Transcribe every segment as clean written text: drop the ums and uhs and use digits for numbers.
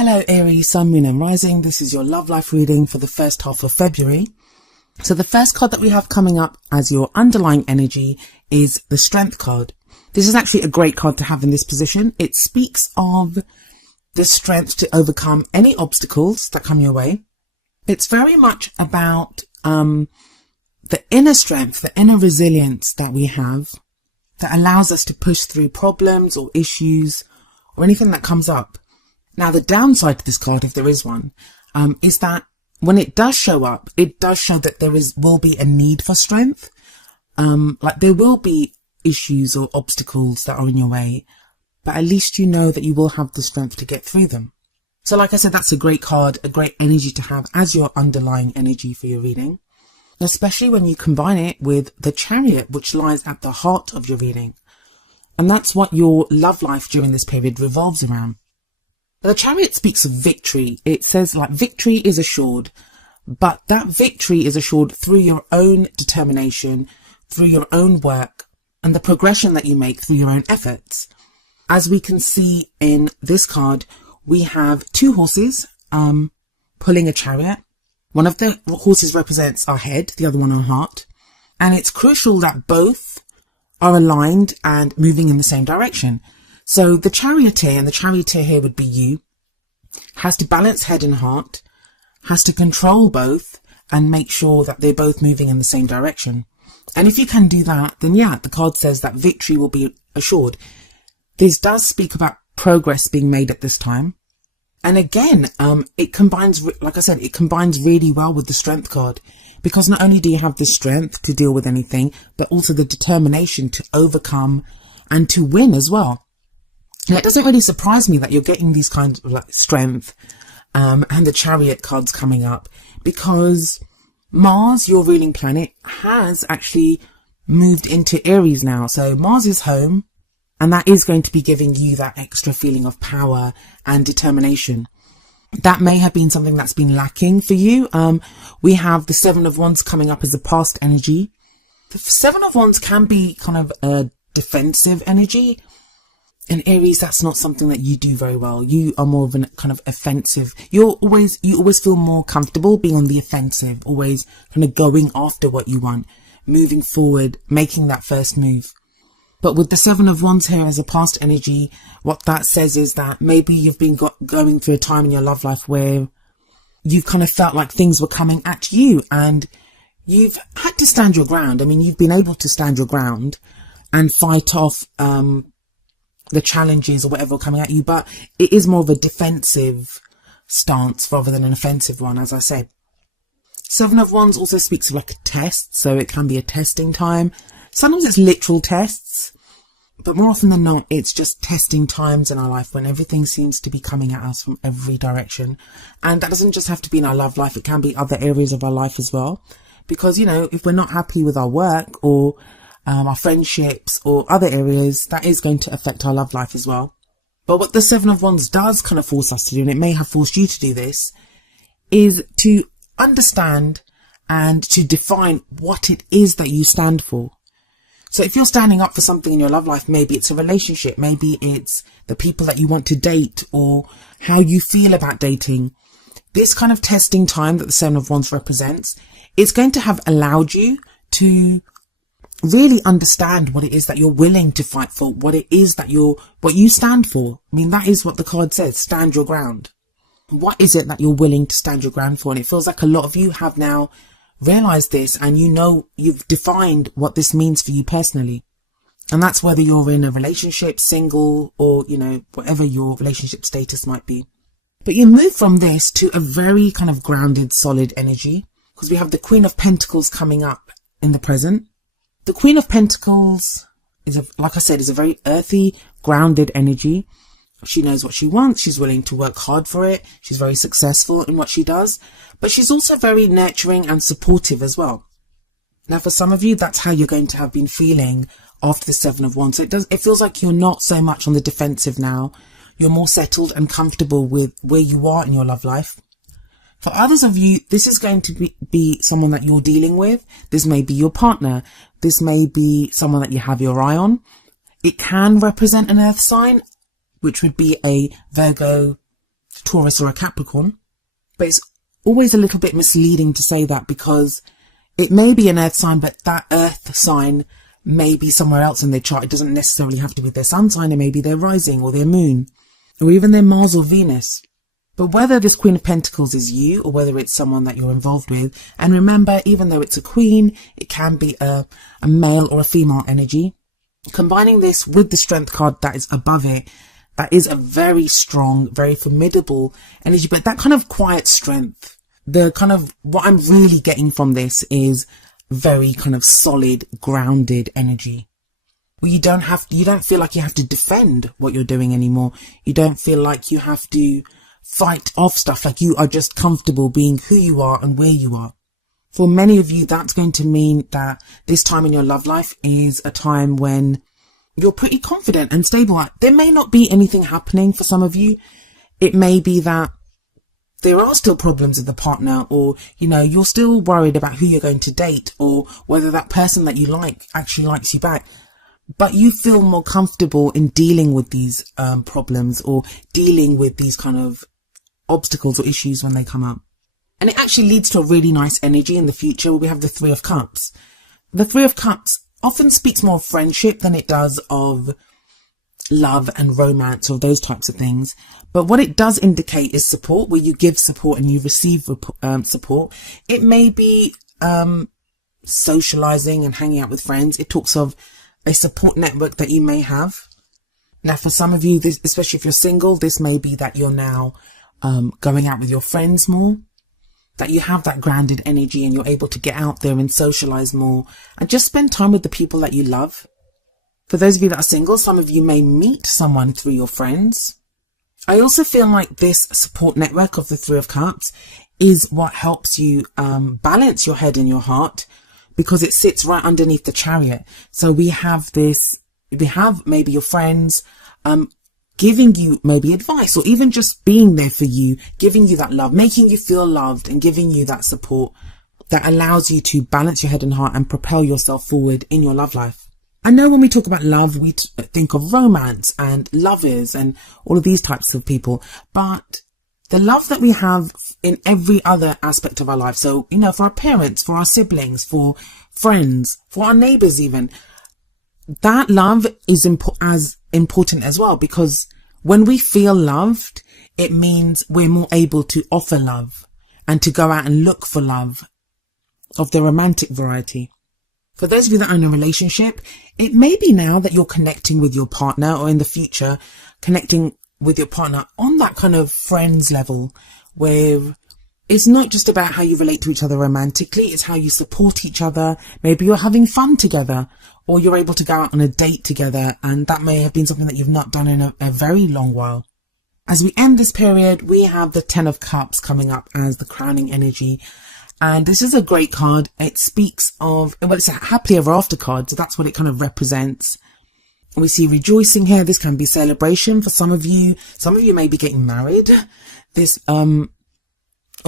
Hello Aries, Sun, Moon and Rising. This is your love life reading for the first half of February. So the first card that we have coming up as your underlying energy is the Strength card. This is actually a great card to have in this position. It speaks of the strength to overcome any obstacles that come your way. It's very much about the inner strength, the inner resilience that we have that allows us to push through problems or issues or anything that comes up. Now, the downside to this card, if there is one, is that when it does show up, it does show that will be a need for strength. Like there will be issues or obstacles that are in your way, but at least you know that you will have the strength to get through them. So like I said, that's a great card, a great energy to have as your underlying energy for your reading, especially when you combine it with the Chariot, which lies at the heart of your reading. And that's what your love life during this period revolves around. The Chariot speaks of victory. It says like victory is assured, but that victory is assured through your own determination, through your own work, and the progression that you make through your own efforts. As we can see in this card, we have two horses pulling a chariot. One of the horses represents our head, the other one our heart. And it's crucial that both are aligned and moving in the same direction. So the charioteer, and the charioteer here would be you, has to balance head and heart, has to control both and make sure that they're both moving in the same direction. And if you can do that, then yeah, the card says that victory will be assured. This does speak about progress being made at this time. And again, it combines, like I said, it combines really well with the Strength card, because not only do you have the strength to deal with anything, but also the determination to overcome and to win as well. Now, it doesn't really surprise me that you're getting these kinds of like strength and the Chariot cards coming up, because Mars, your ruling planet, has actually moved into Aries now. So Mars is home, and that is going to be giving you that extra feeling of power and determination. That may have been something that's been lacking for you. We have the Seven of Wands coming up as a past energy. The Seven of Wands can be kind of a defensive energy. In Aries, that's not something that you do very well. You are more of a kind of offensive. You always feel more comfortable being on the offensive, always kind of going after what you want, moving forward, making that first move. But with the Seven of Wands here as a past energy, what that says is that maybe you've been going through a time in your love life where you've kind of felt like things were coming at you and you've had to stand your ground. I mean, you've been able to stand your ground and fight off, the challenges or whatever are coming at you, but it is more of a defensive stance rather than an offensive one, as I said. Seven of Wands also speaks of like a test, so it can be a testing time. Sometimes it's literal tests, but more often than not, it's just testing times in our life when everything seems to be coming at us from every direction. And that doesn't just have to be in our love life, it can be other areas of our life as well. Because, you know, if we're not happy with our work or our friendships or other areas, that is going to affect our love life as well. But what the Seven of Wands does kind of force us to do, and it may have forced you to do this, is to understand and to define what it is that you stand for. So if you're standing up for something in your love life, maybe it's a relationship, maybe it's the people that you want to date or how you feel about dating. This kind of testing time that the Seven of Wands represents is going to have allowed you to really understand what it is that you're willing to fight for, what it is that what you stand for. I mean, that is what the card says, stand your ground. What is it that you're willing to stand your ground for? And it feels like a lot of you have now realized this, and you know, you've defined what this means for you personally. And that's whether you're in a relationship, single, or, you know, whatever your relationship status might be. But you move from this to a very kind of grounded, solid energy, because we have the Queen of Pentacles coming up in the present. The Queen of Pentacles like I said, is a very earthy, grounded energy. She knows what she wants. She's willing to work hard for it. She's very successful in what she does, but she's also very nurturing and supportive as well. Now, for some of you, that's how you're going to have been feeling after the Seven of Wands. So it feels like you're not so much on the defensive now. You're more settled and comfortable with where you are in your love life. For others of you, this is going to be someone that you're dealing with. This may be your partner. This may be someone that you have your eye on. It can represent an earth sign, which would be a Virgo, Taurus or a Capricorn. But it's always a little bit misleading to say that, because it may be an earth sign, but that earth sign may be somewhere else in their chart. It doesn't necessarily have to be their sun sign. It may be their rising or their moon or even their Mars or Venus. But whether this Queen of Pentacles is you or whether it's someone that you're involved with, and remember, even though it's a queen, it can be a male or a female energy. Combining this with the Strength card that is above it, that is a very strong, very formidable energy, but that kind of quiet strength. The kind of, what I'm really getting from this is very kind of solid, grounded energy. Where you don't feel like you have to defend what you're doing anymore. You don't feel like you have to fight off stuff, like you are just comfortable being who you are and where you are. For many of you, that's going to mean that this time in your love life is a time when you're pretty confident and stable. There may not be anything happening for some of you. It may be that there are still problems with the partner, or, you're still worried about who you're going to date or whether that person that you like actually likes you back. But you feel more comfortable in dealing with these problems or dealing with these kind of obstacles or issues when they come up. And it actually leads to a really nice energy in the future where we have the Three of Cups. The Three of Cups often speaks more of friendship than it does of love and romance or those types of things. But what it does indicate is support, where you give support and you receive support. It may be socializing and hanging out with friends. It talks of a support network that you may have. Now, for some of you, this, especially if you're single, this may be that you're now going out with your friends more, that you have that grounded energy and you're able to get out there and socialize more and just spend time with the people that you love. For those of you that are single, some of you may meet someone through your friends. I also feel like this support network of the Three of Cups is what helps you balance your head and your heart, because it sits right underneath the Chariot. So we have maybe your friends giving you maybe advice, or even just being there for you, giving you that love, making you feel loved and giving you that support that allows you to balance your head and heart and propel yourself forward in your love life. I know when we talk about love, we think of romance and lovers and all of these types of people, but the love that we have in every other aspect of our life. So, for our parents, for our siblings, for friends, for our neighbors even, that love is as important as well, because when we feel loved, it means we're more able to offer love and to go out and look for love of the romantic variety. For those of you that are in a relationship, it may be now that you're connecting with your partner, or in the future, connecting with your partner on that kind of friends level, where it's not just about how you relate to each other romantically, it's how you support each other. Maybe you're having fun together, or you're able to go out on a date together, and that may have been something that you've not done in a very long while. As we end this period, we have the Ten of Cups coming up as the crowning energy. And this is a great card. It speaks of, it's a happily ever after card, so that's what it kind of represents. We see rejoicing here. This can be celebration for some of you. Some of you may be getting married. This, or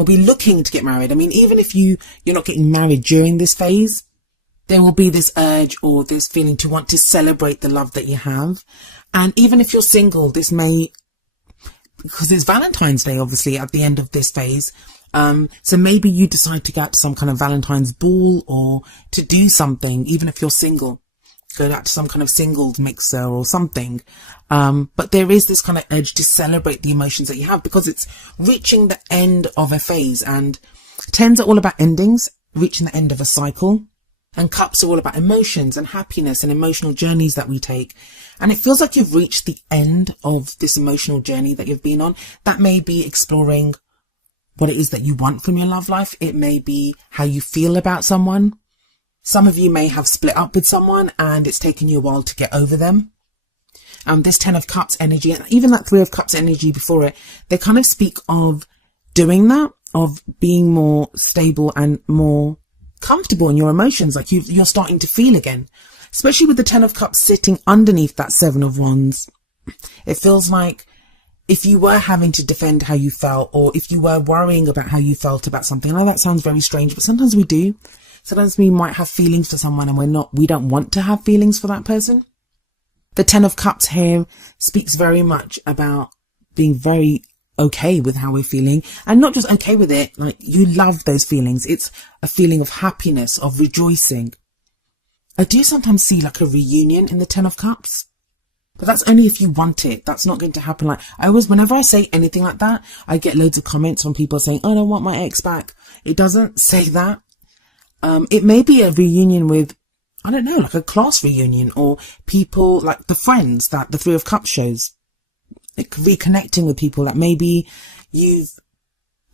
be looking to get married. I mean, even if you're not getting married during this phase, there will be this urge or this feeling to want to celebrate the love that you have. And even if you're single, this may, because it's Valentine's Day, obviously, at the end of this phase. So maybe you decide to go out to some kind of Valentine's ball, or to do something, even if you're single, go out to some kind of singles mixer or something. But there is this kind of urge to celebrate the emotions that you have, because it's reaching the end of a phase, and tens are all about endings, reaching the end of a cycle. And cups are all about emotions and happiness and emotional journeys that we take. And it feels like you've reached the end of this emotional journey that you've been on. That may be exploring what it is that you want from your love life. It may be how you feel about someone. Some of you may have split up with someone and it's taken you a while to get over them. This Ten of Cups energy, and even that Three of Cups energy before it, they kind of speak of doing that, of being more stable and more comfortable in your emotions, like you're starting to feel again, especially with the Ten of Cups sitting underneath that Seven of Wands. It feels like if you were having to defend how you felt, or if you were worrying about how you felt about something. I know that sounds very strange, but sometimes we do. Sometimes we might have feelings for someone and we don't want to have feelings for that person. The Ten of Cups here speaks very much about being very okay with how we're feeling, and not just okay with it, like you love those feelings. It's a feeling of happiness, of rejoicing. I do sometimes see like a reunion in the Ten of Cups, but that's only if you want it. That's not going to happen. Like whenever I say anything like that, I get loads of comments from people saying, "I don't want my ex back." It doesn't say that. It may be a reunion with, I don't know, like a class reunion, or people like the friends that the Three of Cups shows. Like reconnecting with people that maybe you've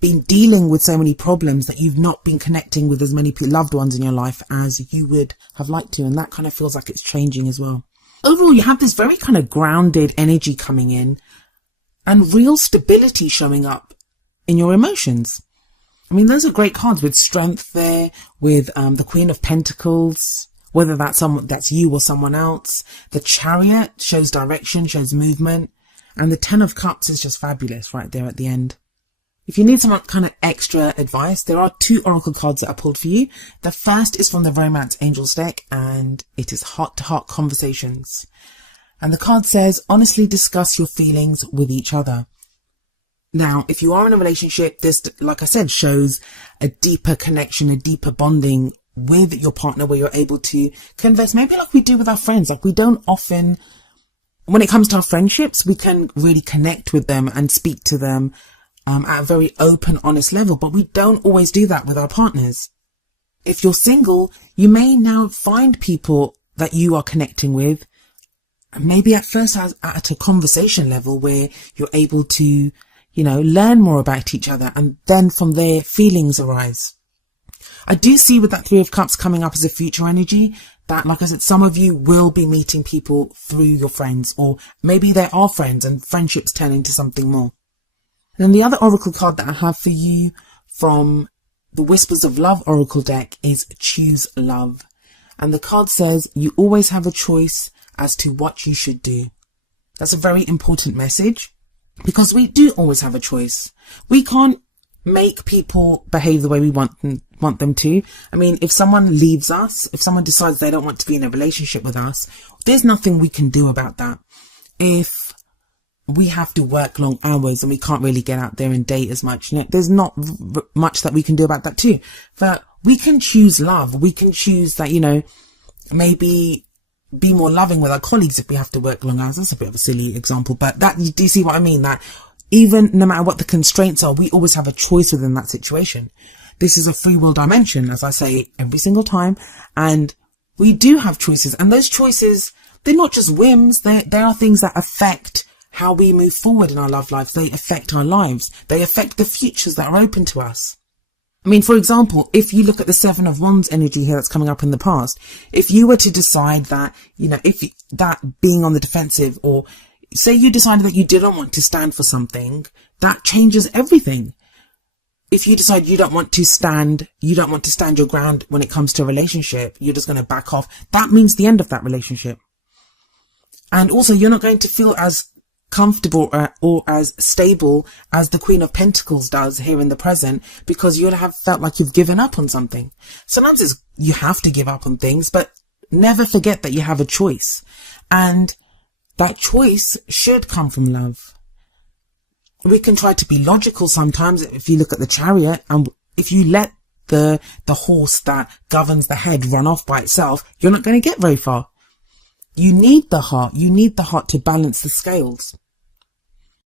been dealing with so many problems that you've not been connecting with as many loved ones in your life as you would have liked to. And that kind of feels like it's changing as well. Overall, you have this very kind of grounded energy coming in and real stability showing up in your emotions. I mean, those are great cards with strength there, with the Queen of Pentacles, whether that's you or someone else. The Chariot shows direction, shows movement. And the Ten of Cups is just fabulous right there at the end. If you need some kind of extra advice, there are 2 oracle cards that are pulled for you. The first is from the Romance Angels deck, and it is Heart-to-Heart Conversations. And the card says, honestly discuss your feelings with each other. Now, if you are in a relationship, this, like I said, shows a deeper connection, a deeper bonding with your partner, where you're able to converse, maybe like we do with our friends. Like we don't often, when it comes to our friendships, we can really connect with them and speak to them at a very open, honest level, but we don't always do that with our partners. If you're single, you may now find people that you are connecting with, maybe at first at a conversation level where you're able to, learn more about each other, and then from there feelings arise. I do see with that Three of Cups coming up as a future energy that, like I said, some of you will be meeting people through your friends, or maybe they are friends and friendships turn into something more. And then the other oracle card that I have for you from the Whispers of Love oracle deck is Choose Love. And the card says, you always have a choice as to what you should do. That's a very important message, because we do always have a choice. We can't make people behave the way we want them to. I mean, if someone leaves us, if someone decides they don't want to be in a relationship with us, there's nothing we can do about that. If we have to work long hours and we can't really get out there and date as much, there's not much that we can do about that too. But we can choose love. We can choose that, maybe be more loving with our colleagues if we have to work long hours. That's a bit of a silly example, but that, you do see what I mean? That even no matter what the constraints are, we always have a choice within that situation. This is a free will dimension, as I say every single time, and we do have choices. And those choices, they're not just whims. They are things that affect how we move forward in our love lives. They affect our lives. They affect the futures that are open to us. I mean, for example, if you look at the Seven of Wands energy here that's coming up in the past, if you were to decide that, if that being on the defensive, or say you decided that you didn't want to stand for something, that changes everything. If you decide you don't want to stand your ground when it comes to a relationship, you're just going to back off, that means the end of that relationship. And also, you're not going to feel as comfortable or as stable as the Queen of Pentacles does here in the present, because you'll have felt like you've given up on something. Sometimes you have to give up on things, but never forget that you have a choice, and that choice should come from love. We can try to be logical sometimes. If you look at the Chariot, and if you let the horse that governs the head run off by itself, you're not going to get very far. You need the heart. You need the heart to balance the scales.